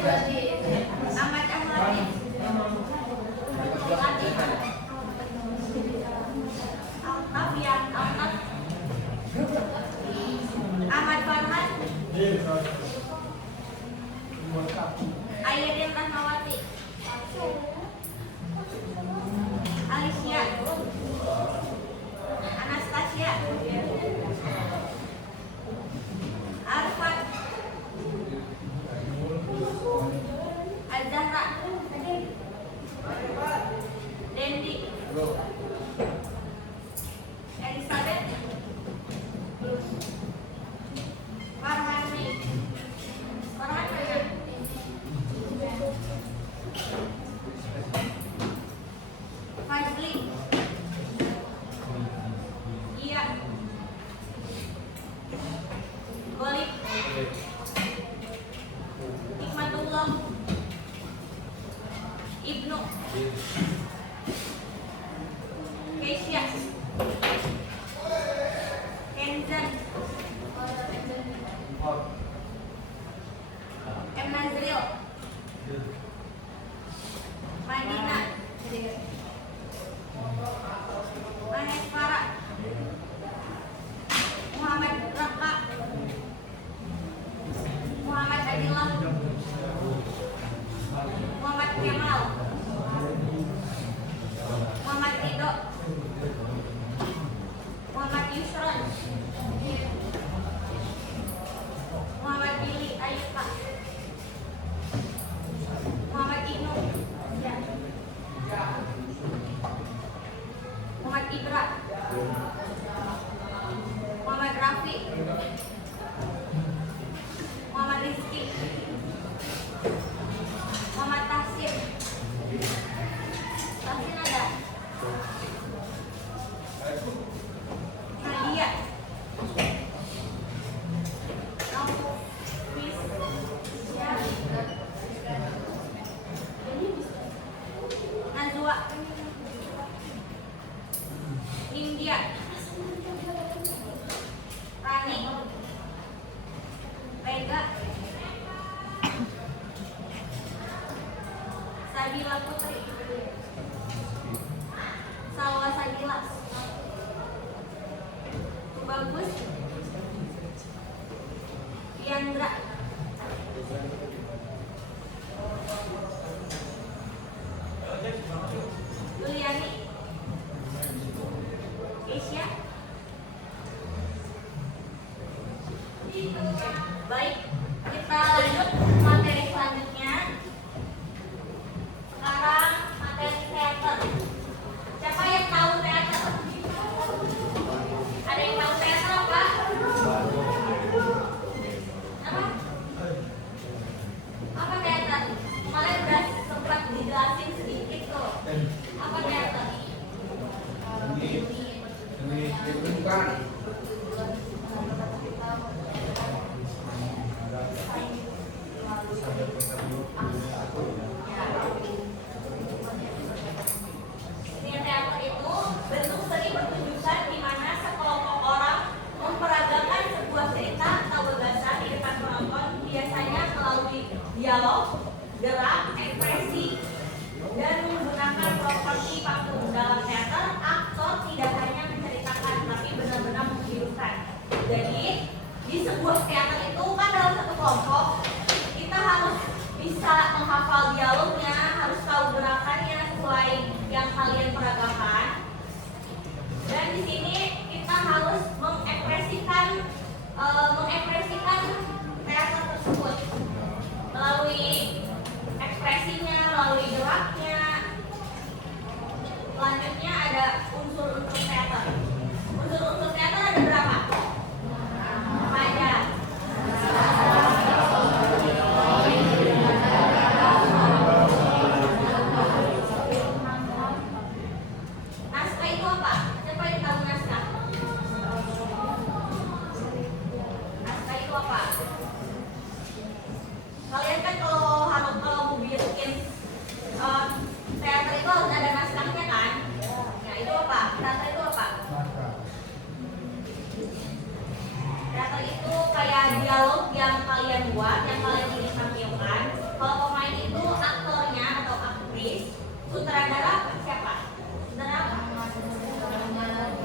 Ahmad Ahmadi, Altafian Altat, Ahmad Farhan, Ayadin Rahmawati, Alicia, Anastasia, Arfan, Al-Zahra, Dendi, Elizabeth, Farhani, Fazli, Iya, Golib, Hikmatullah, Ibnu, Keisha, Kenzan, M. Nazril, Madina, Mahes Farah, Muhammad Raka, Muhammad Adillah, Muhammad Kemal, Muhammad Ridho, Muhammad Yusron, Muhammad Billy Ayuka, Muhammad Ibnu, Muhammad Ibra, Muhammad Rafi, Muhammad Rizki, Muhammad Tahsin. Tahsin ada? Nadia, Nazwa, India, Rani, Vega, Sabila Putri, Salwa Sabila, Bagus, Yandra, Yuliani, Asia. Baik, kita lanjut materi selanjutnya. Sekarang materi teater. Siapa yang tahu teater? Ada yang tahu teater apa? Apa teater? Kemarin udah sempat dijelasin sedikit tuh. Apa teater? Ini bukan. Teater itu bentuk seni pertunjukan di mana sekelompok orang memperagakan sebuah cerita atau gagasan di depan penonton, biasanya melalui dialog, gerak, ekspresi, dan menggunakan properti panggung. Dalam teater, aktor tidak hanya menceritakan, tapi benar-benar menghidupkan. Jadi, di sebuah teater itu kan dalam satu kelompok, kita harus bisa menghafal dialognya, harus tahu gerakannya sesuai yang kalian peragakan. Dan di sini kita harus mengekspresikan teater tersebut melalui ekspresinya, melalui geraknya. Selanjutnya ada unsur-unsur teater. Unsur-unsur teater ada berapa? Ada naskah. Itu apa? Siapa yang tahu naskah? Naskah itu apa? Kalian kan kalau mau bikin teater itu harus ada naskahnya kan? Nah itu apa? Teater itu apa? Teater itu kayak dialog yang kalian buat, yang kalian ingin tampilkan. Kalau pemain itu aktornya atau aktris, sutradara siapa? Sutradara apa?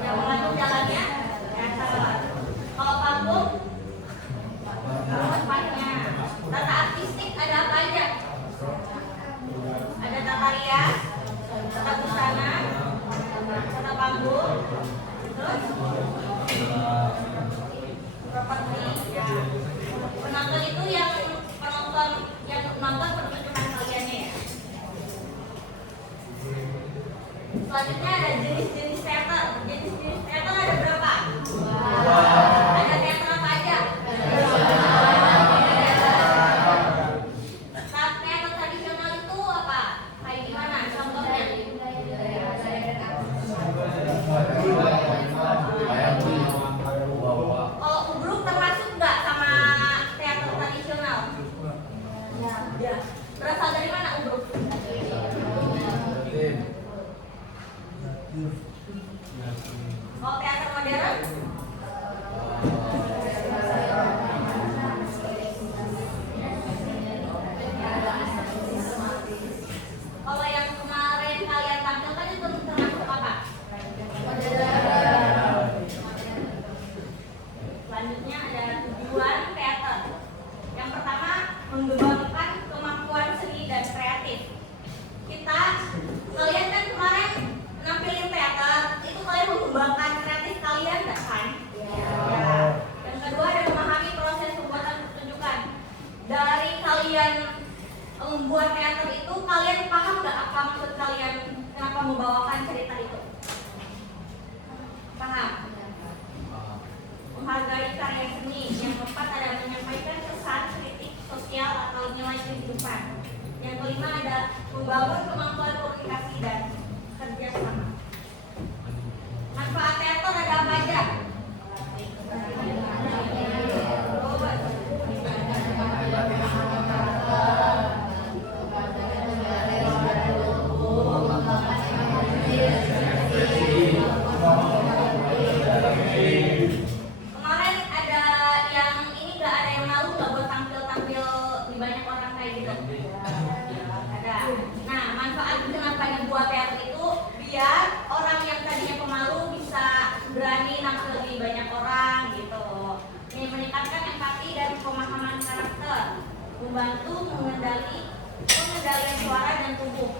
Yang mengatur jalannya teater. Kalau panggung, tempatnya. Tata artistik ada apa aja? Ada tata rias, tata busana, tata panggung, terus properti. Ya. Penonton itu yang nonton pertunjukan kaliannya ya. Selanjutnya ada jenis-jenis teater. Jenis-jenis teater ada berapa? Ada teater apa aja? Teater tradisional itu apa? Kayak gimana? Contohnya? Kalau ubruk termasuk nggak sama teater tradisional? Ya. Berasal dari mana ubruk? Kalau teater modern? Kalau yang kemarin kalian tampilkan itu termasuk apa? Selanjutnya ada tujuan teater. Yang pertama, mengembangkan kemampuan seni dan kreatif. Kalian kan kemarin nampilin teater, itu kalian mengembangkan kreatif kalian nggak kan? Ya. Yang kedua ada memahami proses pembuatan pertunjukan. Dari kalian membuat teater itu, kalian paham nggak apa maksud kalian kenapa membawakan cerita itu? Paham? Menghargai karya seni. Yang keempat ada menyampaikan pesan kritik sosial atau nilai kehidupan. Yang kelima ada membangun kemampuan komunikasi dan kerjasama. Manfaat teater ada apa aja? Kemarin ada yang ini nggak, ada yang malu nggak buat tampil-tampil di banyak orang kayak gitu? Ada. Nah, manfaat kenapa dibuat teater itu biar orang yang tadinya pemalu bisa berani tampil di banyak orang gitu. Ini meningkatkan empati dan pemahaman karakter, membantu pengendalian suara dan tubuh.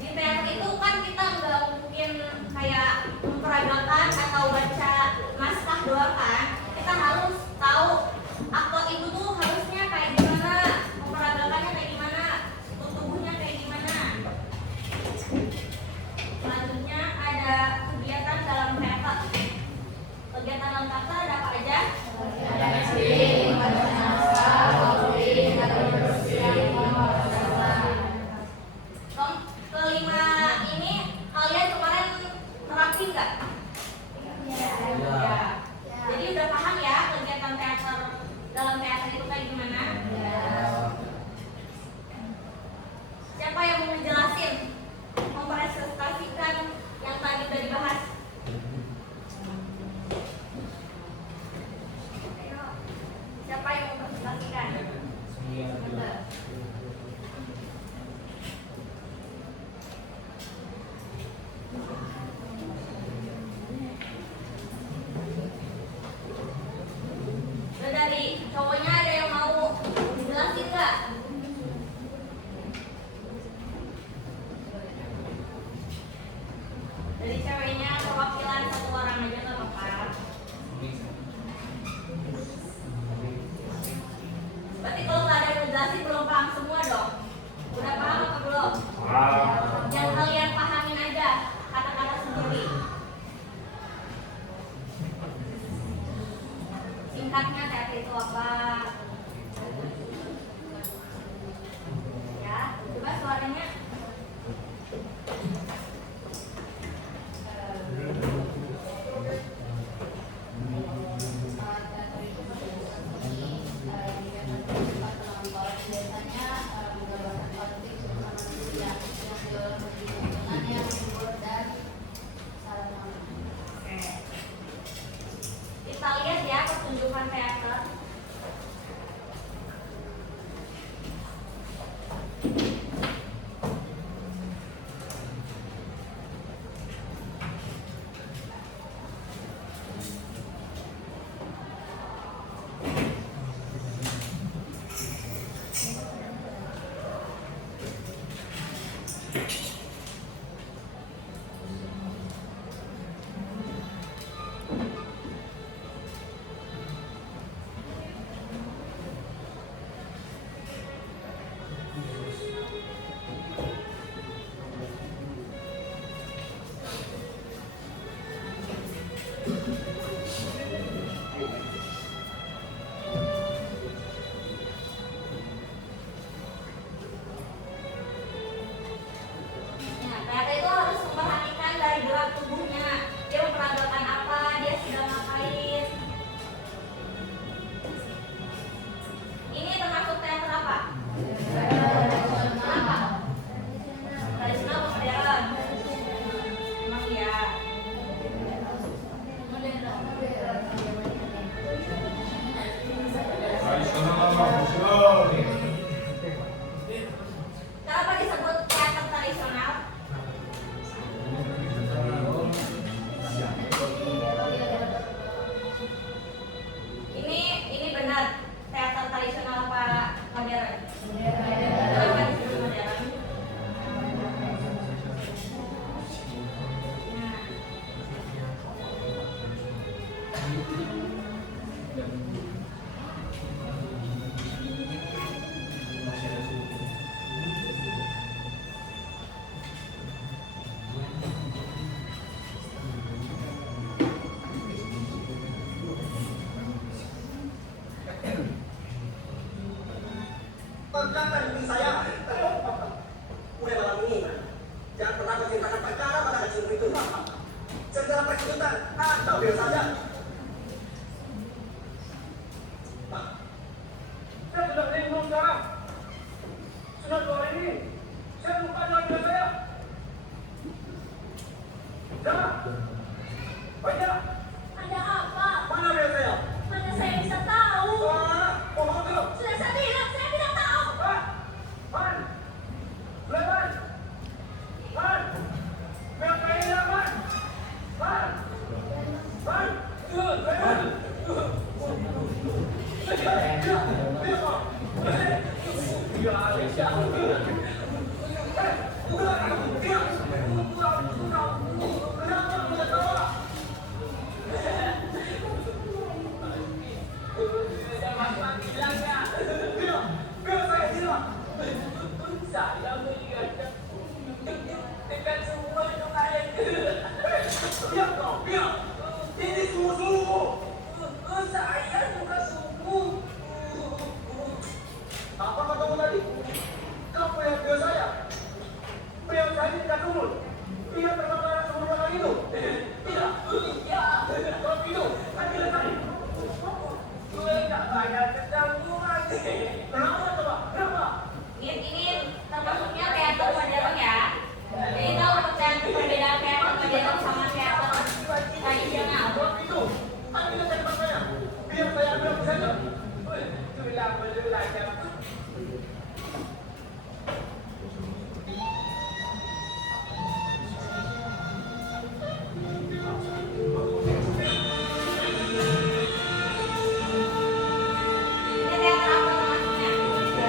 Di teater itu kan kita nggak mungkin kayak memperagakan atau baca naskah doang kan. Kita harus tahu aktor itu tuh harusnya kayak gimana, memperagakannya kayak gimana, tubuhnya kayak gimana. Selanjutnya ada kegiatan dalam teater. Kegiatan dalam teater ada apa aja? Kelima ini kalian kemarin nerapin nggak? Ya. Jadi udah paham ya kegiatan teater dalam teater itu kayak gimana? Siapa yang mau ngejelasin, mempresentasikan yang tadi udah dibahas? Ayo. Siapa yang mau mempresentasikan? Dari cowoknya ada yang mau jelasin nggak? Dari ceweknya perwakilan satu orang aja nggak apa-apa. Berarti kalau nggak ada yang ngejelasin belum paham semua dong. Udah paham apa belum? Yang kalian pahamin aja kata-kata sendiri. Singkatnya teater itu apa? Ya, coba suaranya. Kita lihat ya pertunjukan teater. Perkataan diri saya. Mulai malam ini, jangan pernah menceritakan perkara pada kecil itu. Segala perkejutan atau biasa saja. Saya sudah bingung sekarang. Sudah 2 hari ini, saya lupa dengan biasa saya. Jangan. Baiklah. Ada apa? Mana biasa saya? Mana saya bisa tahu? Bohong tu. Sudah saya bilang, saya tidak tahu. Man. Lepas. Man. Biar saya hilang, Man. Man. Man. Lepas. Ini susu. Saya juga susu. Apa katamu tadi? Kau peyang bio saya? Peyang saya ini tidak kumul. Dia terbakar sebelum malam itu. Tidak. Iya. Kalau itu, ambil tadi. Gue tak banyak ketanggungan. Kenapa coba? Kenapa? Ini termasuknya teater modern ya. Jadi tahu perbedaan teater modern sama teater tradisional. Kalau itu, ambil tadi saya. Biar saya ambil saja. Tulang belajar. Ini teater apa termasuknya?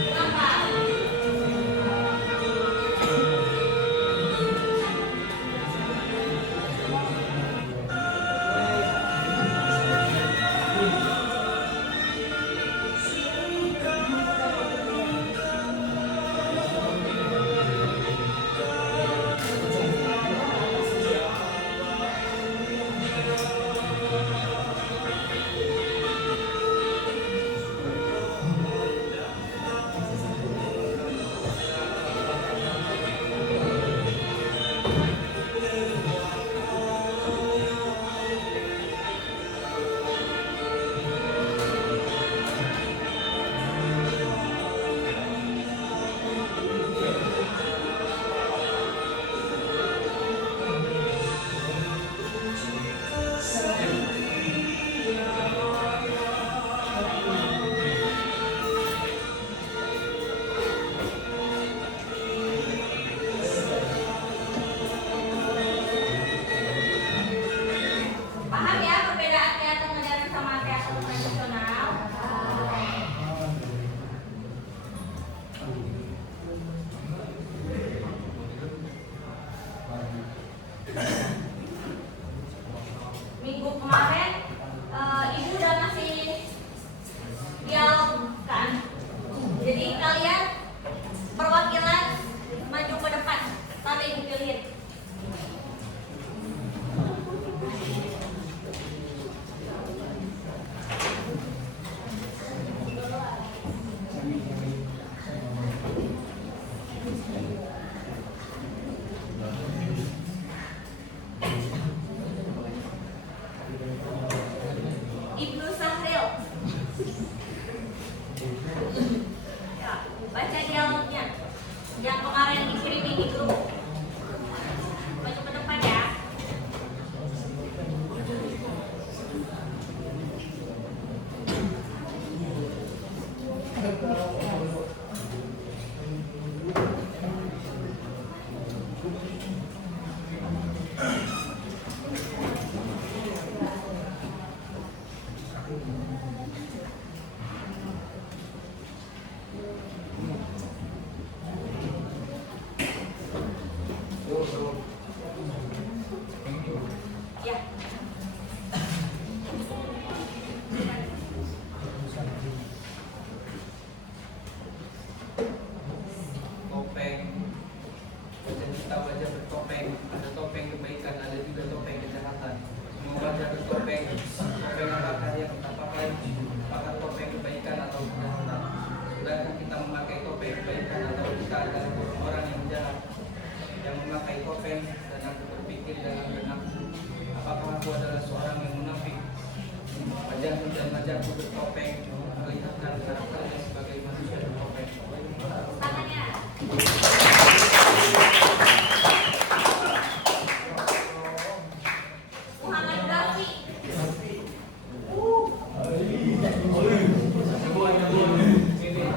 Kenapa? wajahku bertopeng memperlihatkan karakternya sebagai manusia bertopeng. Tangannya. Muhammad Gafi. Muhammad Gafi mana?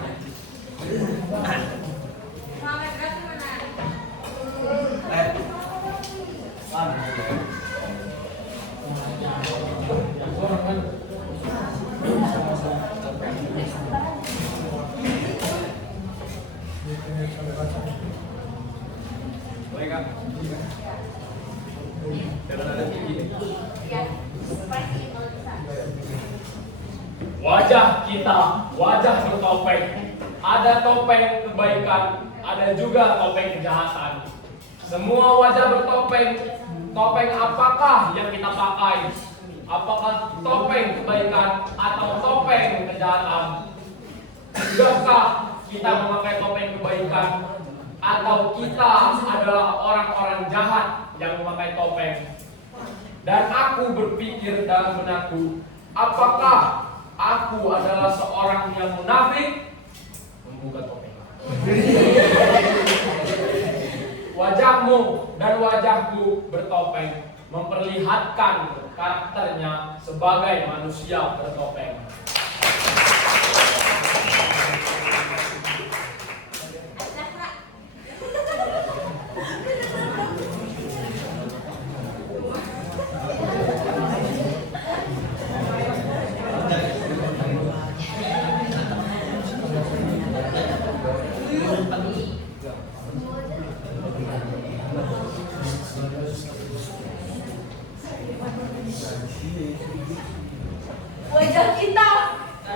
Ya, seperti itu bisa. Wajah kita, wajah bertopeng. Ada topeng kebaikan, ada juga topeng kejahatan. Semua wajah bertopeng. Topeng apakah yang kita pakai? Apakah topeng kebaikan atau topeng kejahatan? Sudahkah kita memakai topeng kebaikan? Atau kita adalah orang-orang jahat yang memakai topeng? Dan aku berpikir dalam benakku, apakah aku adalah seorang yang munafik? Membuka topeng. Wajahmu dan wajahku bertopeng memperlihatkan karakternya sebagai manusia bertopeng. Zahra. Wajah kita,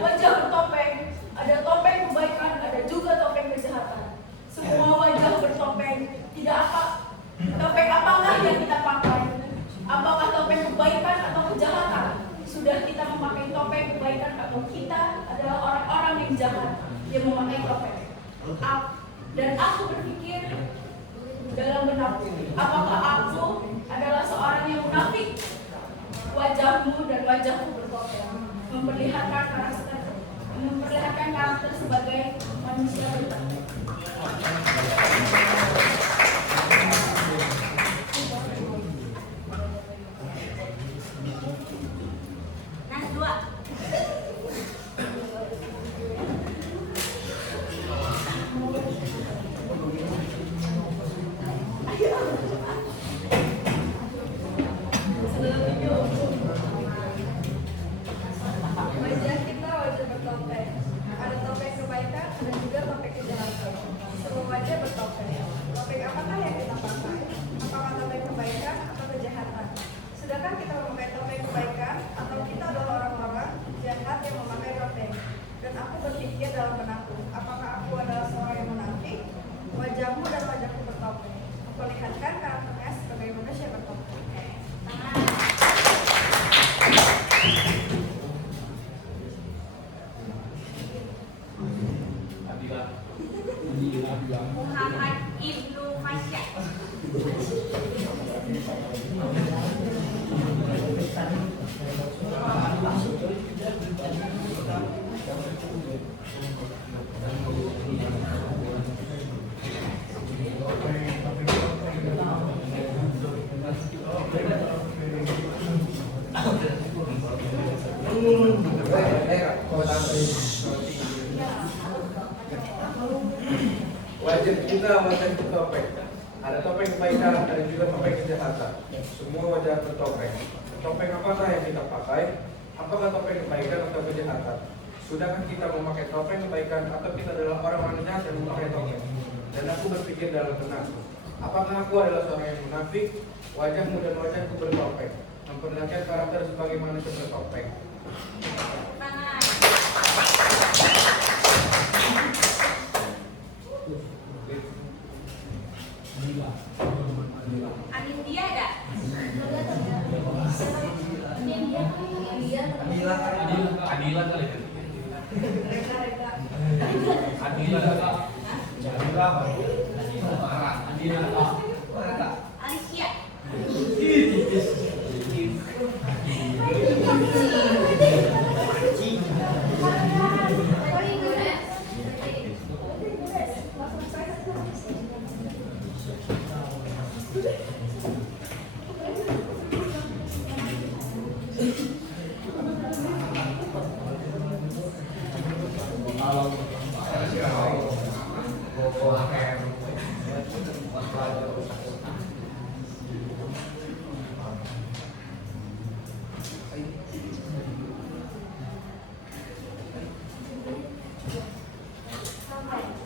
wajah bertopeng. Ada topeng kebaikan, ada juga topeng kejahatan. Semua wajah bertopeng. Tidak apa, topeng apakah yang kita pakai? Apakah topeng kebaikan atau kejahatan? Sudah kita memakai topeng kebaikan atau kita adalah orang-orang yang jahat yang memakai topeng? Dan aku berpikir dalam benakku, apakah aku adalah seorang yang munafik? Wajahmu dan wajahku bertopeng memperlihatkan karakter sebagai manusia bertopeng. Nah, dua. Wajah kita wajah bertopeng. Ada topeng kebaikan, ada juga topeng kejahatan. Semua wajah bertopeng. Topeng apakah yang kita pakai? Apakah topeng kebaikan atau kejahatan? Sudahkah kita memakai topeng kebaikan atau kita adalah orang-orang jahat yang memakai topeng? Dan aku berpikir dalam benakku, apakah aku adalah seorang yang munafik? Wajahmu dan wajahku bertopeng memperlihatkan karakternya sebagai manusia bertopeng. Muhammad Ibnu Fasya. Wajah kita wajah bertopeng. Ada topeng kebaikan, ada juga topeng kejahatan. Semua wajah bertopeng. Topeng apakah yang kita pakai? Apakah topeng kebaikan atau kejahatan? Sudahkah kita memakai topeng kebaikan atau kita adalah orang-orang jahat yang memakai topeng? Dan aku berpikir dalam benakku, apakah aku adalah seorang yang munafik? Wajahmu dan wajahku bertopeng memperlihatkan karakter sebagai manusia bertopeng. Tangan. Anindya ada? Adila kali ya? Reka. Adila kak. Adila kak. Alicia. Sampai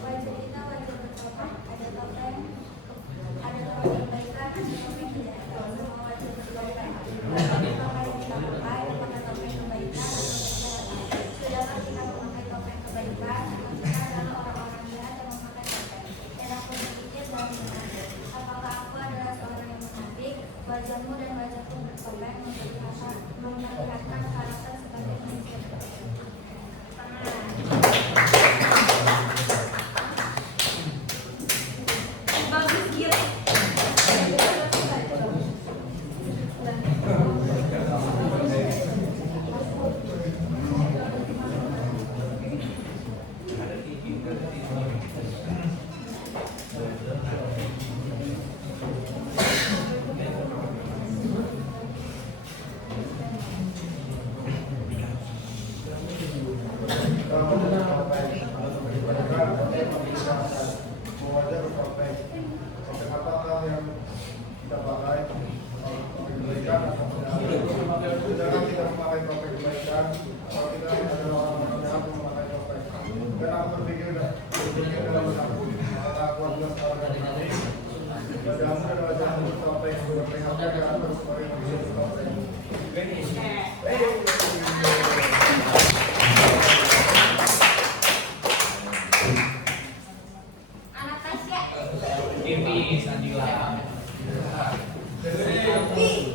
wajah kita wajah bertopeng, ada topeng kebaikan, ada topeng kejahatan. Semua wajah bertopeng. Topeng yang kita pakai, apakah topeng kebaikan atau kejahatan? Sudahkah kita memakai topeng kebaikan? Atau kita adalah orang-orang jahat yang memakai topeng? Dan aku berpikir dan menanti, apakah aku adalah seorang yang munafik? Wajahmu dan wajahku bertopeng memperlihatkan karakter sebagai manusia bertopeng. Bagus Gil. Kamu dengan topeng, topeng kebaikan, topeng kejahatan. Semua wajah bertopeng. Topeng apakah yang kita pakai? Topeng kebaikan atau kejahatan? Sudahkah kita memakai topeng kebaikan? Atau kita adalah orang-orang jahat yang memakai topeng? Dan aku berpikir dalam benakku, apakah aku adalah seorang yang munafik? Wajahmu dan wajahmu bertopeng, memperlihatkan karakter sebagai manusia bertopeng. Anak Tasya. Ini Sandila. Ini Sandila.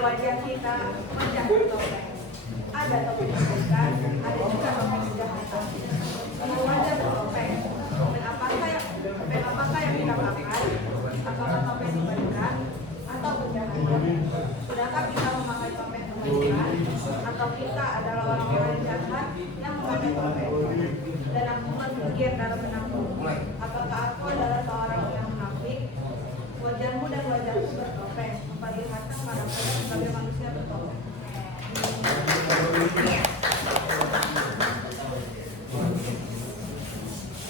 Wajah kita wajah bertopeng. Ada topeng kebaikan, ada juga topeng kejahatan. Semua wajah bertopeng. Topeng apakah yang kita pakai? Apakah topeng kebaikan atau kejahatan? Sudahkah kita memakai topeng kebaikan? Atau kita adalah orang-orang jahat yang memakai topeng? Dan aku berpikir dalam benakku, apakah aku adalah seorang yang munafik? Wajahmu dan wajahku bertopeng, memperlihatkan karakter sebagai manusia bertopeng.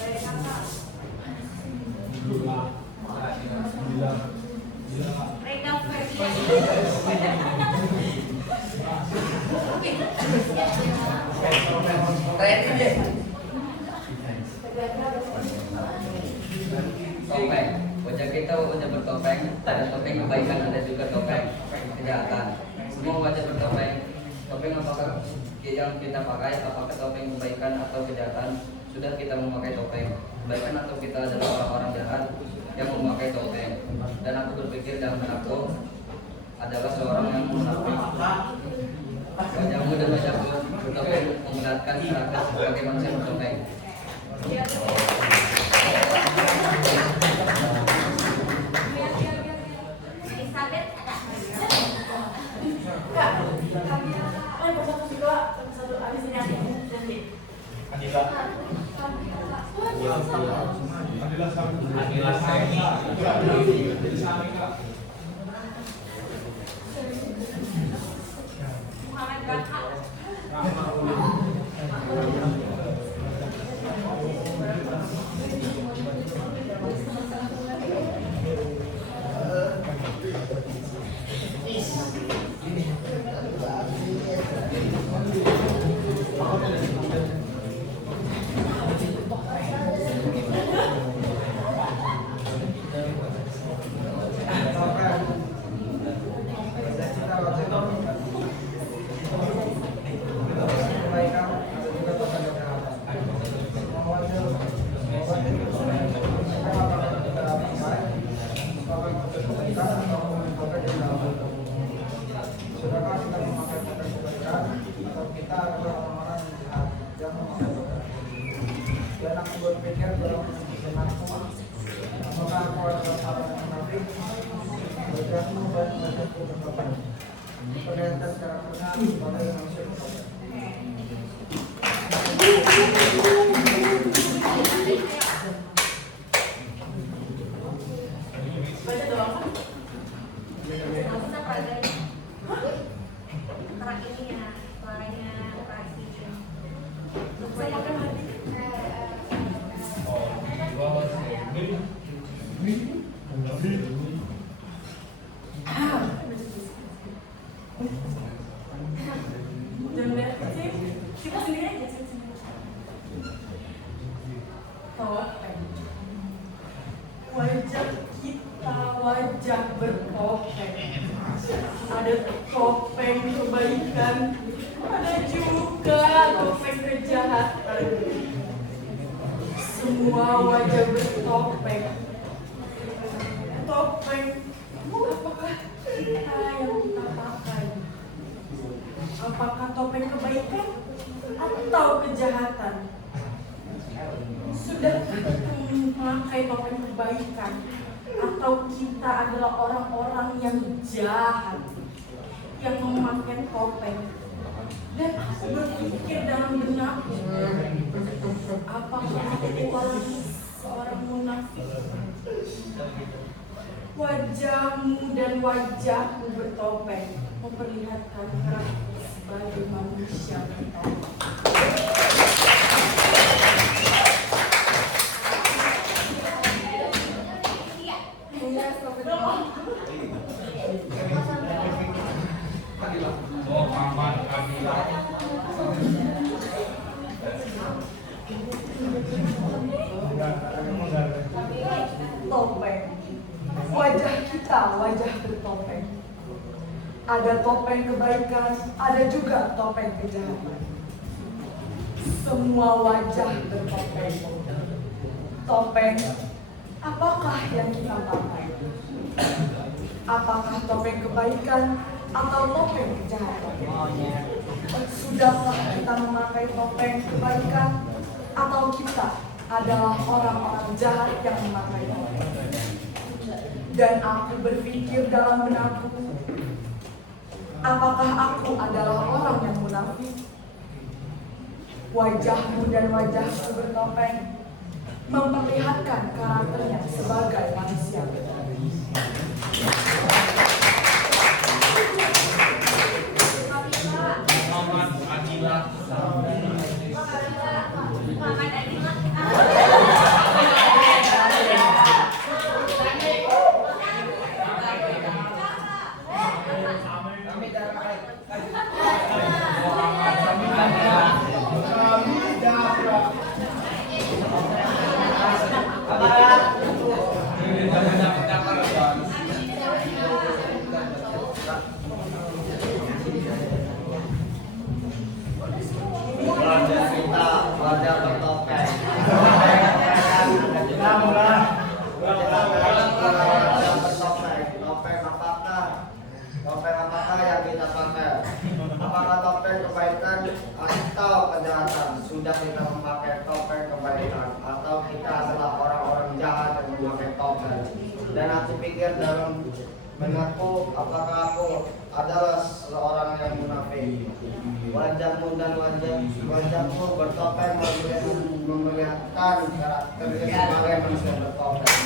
Dari kakak, Reda Ferdian. Topeng, wajah kita wajah bertopeng, ada topeng kebaikan, ada juga topeng kejahatan. Semua wajah bertopeng. Topeng apakah yang kita pakai? Apakah topeng kebaikan atau kejahatan? Sudah kita memakai topeng kebaikan atau kita adalah orang-orang jahat yang memakai topeng? Dan aku berpikir dalam benakku adalah seorang yang munafik. Wajahmu dan wajahku bertopeng memperlihatkan karakter sebagai manusia bertopeng. Elizabeth ada. Kak, bersatu juga, bersatu abis ini nanti. Muhammad Bakal. berpikir dalam benakku, apakah aku adalah orang yang munafik? Wajahmu dan wajahku bertopeng. Perlihatkan karakternya sebagai manusia bertopeng. Baca doang kan? Nggak usah peraganya. Kerak ininya, suaranya operasi. Saya makan hati. Jangan lihat sih, kita sendiri aja sih. Topeng. Wajah kita wajah bertopeng. Ada topeng kebaikan, ada juga topeng kejahatan. Semua wajah bertopeng. Topeng, apakah kita yang kita pakai? Apakah topeng kebaikan atau kejahatan? Sudah memakai topeng kebaikan atau kita adalah orang-orang yang jahat yang memakai topeng? Dan aku berpikir dalam benakku, apakah aku seorang munafik? Wajahmu dan wajahku bertopeng memperlihatkan karakter sebagai manusia bertopeng. Topeng. Wajah kita, wajah bertopeng. Ada topeng kebaikan, ada juga topeng kejahatan. Semua wajah bertopeng. Topeng, apakah yang kita pakai? Apakah topeng kebaikan atau topeng kejahatan? Sudahkah kita memakai topeng kebaikan atau kita adalah orang-orang jahat yang memakai topeng? Dan aku berpikir dalam benakku, apakah aku adalah orang yang munafik? Wajahmu dan wajahku bertopeng memperlihatkan karakternya sebagai manusia. Wajah bertopeng. Topeng apakah yang kita pakai? Apakah topeng kebaikan atau kejahatan? Sudah kita memakai topeng kebaikan atau kita adalah orang-orang jahat yang memakai topeng? Dan aku pikir dalam benakku, apakah aku adalah seorang yang munafik? Wajahmu dan wajahmu bertopeng memperlihatkan karakternya sebagai manusia bertopeng.